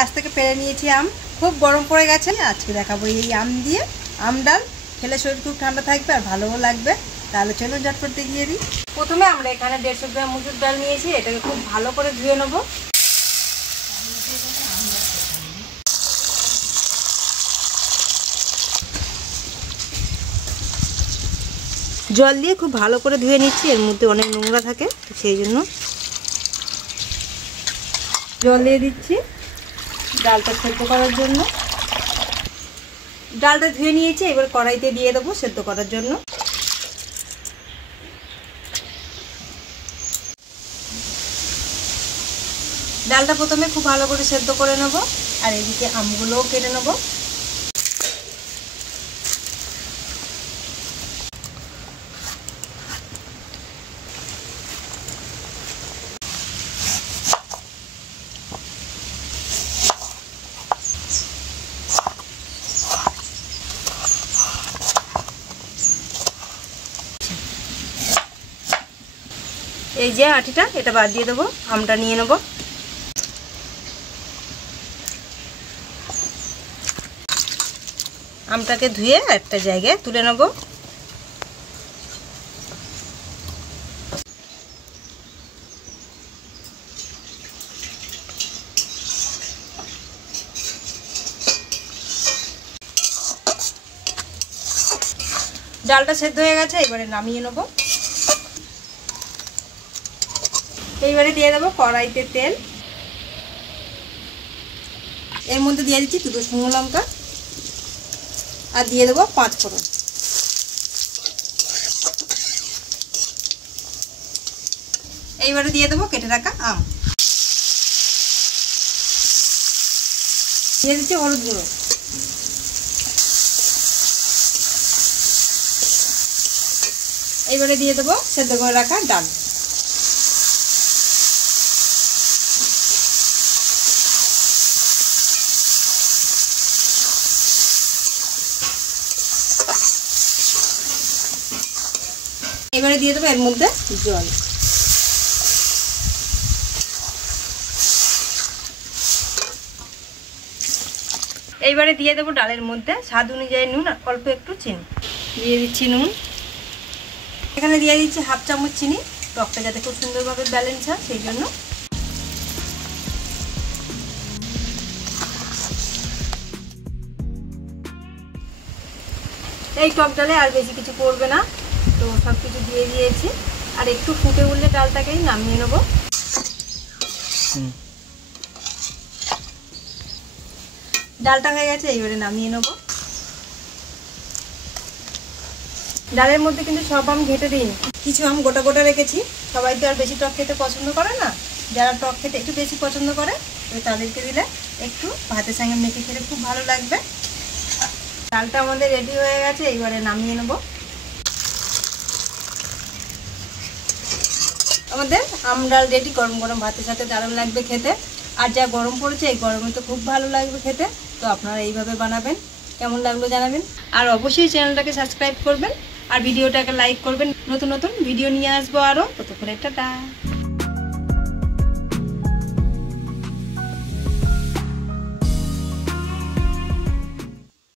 গাছ থেকে পেড়ে নিয়েছি আম, খুব গরম পড়ে গেছে। আজকে দেখাবো এই আম দিয়ে আম ডাল, খেলে শরীর খুব ঠান্ডা থাকবে আর ভালোও লাগবে। তাহলে চলুন ঝটপট দেখিয়ে দিই। প্রথমে আমরা এখানে 150 গ্রাম মুসুর ডাল নিয়েছি, এটাকে খুব ভালো করে ধুয়ে নেব। জল দিয়ে খুব ভালো করে ধুয়ে নিচ্ছি, এর মধ্যে অনেক নোংরা থাকে, সেই জন্য জল দিয়ে দিচ্ছি ডালটা সেদ্ধ করার জন্য। ডালটা ধুয়ে নিয়েছি, এবার কড়াইতে দিয়ে দেবো সেদ্ধ করার জন্য। ডালটা প্রথমে খুব ভালো করে সেদ্ধ করে নেব, আর এদিকে আমগুলোও কেটে নেব। এই যে আটিটা, এটা বাদ দিয়ে দেবো, আমটা নিয়ে নেব। আমটাকে ধুয়ে একটা জায়গায় তুলে নেব। ডালটা সেদ্ধ হয়ে গেছে, এবারে নামিয়ে নেব। এইবারে দিয়ে দেবো কড়াইতে তেল, এর মধ্যে দিয়ে দিচ্ছি 2 শুকনো লঙ্কা আর দিয়ে দেবো 5 ফোড়ন। এইবারে দিয়ে দেবো কেটে রাখা আম, দিয়ে দিচ্ছি হলুদ গুঁড়ো, এইবারে দিয়ে দেবো সেদ্ধ করে রাখা ডাল। এবারে দিয়ে দেবো এর মধ্যে জল। এইবারে দিয়ে দেবো ডালের মধ্যে স্বাদ অনুযায়ী নুন আর অল্প একটু চিনি। দিয়ে দিচ্ছি নুন, এখানে দিয়ে দিচ্ছি 1/2 চামচ চিনি, টকটা যাতে খুব সুন্দরভাবে ব্যালেন্স হয় সেই জন্য। এই টক ডালে আর বেশি কিছু পড়বে না, তো সব কিছু দিয়ে দিয়েছি। আর একটু ফুটে উঠলে ডালটাকেই নামিয়ে নেব। ডালটা হয়ে গেছে, এইবারে নামিয়ে নেব। ডালের মধ্যে কিন্তু সব আম ঘেটে দিইনি, কিছু আম গোটা গোটা রেখেছি। সবাই তো আর বেশি টক খেতে পছন্দ করে না, যারা টক খেতে একটু বেশি পছন্দ করে তাদেরকে দিলে একটু ভাতের সঙ্গে মেখে খেলে খুব ভালো লাগবে। ডালটা আমাদের রেডি হয়ে গেছে, এইবারে নামিয়ে নেব। আমাদের আম ডাল রেডি, গরম গরম ভাতের সাথে দারুণ লাগবে খেতে। আর যা গরম পড়েছে, এই গরমে তো খুব ভালো লাগবে খেতে। তো আপনারা এইভাবে বানাবেন, কেমন লাগলো জানাবেন। আর অবশ্যই চ্যানেলটাকে সাবস্ক্রাইব করবেন আর ভিডিওটাকে লাইক করবেন। নতুন নতুন ভিডিও নিয়ে আসবো আরও। ততক্ষণে টাটা।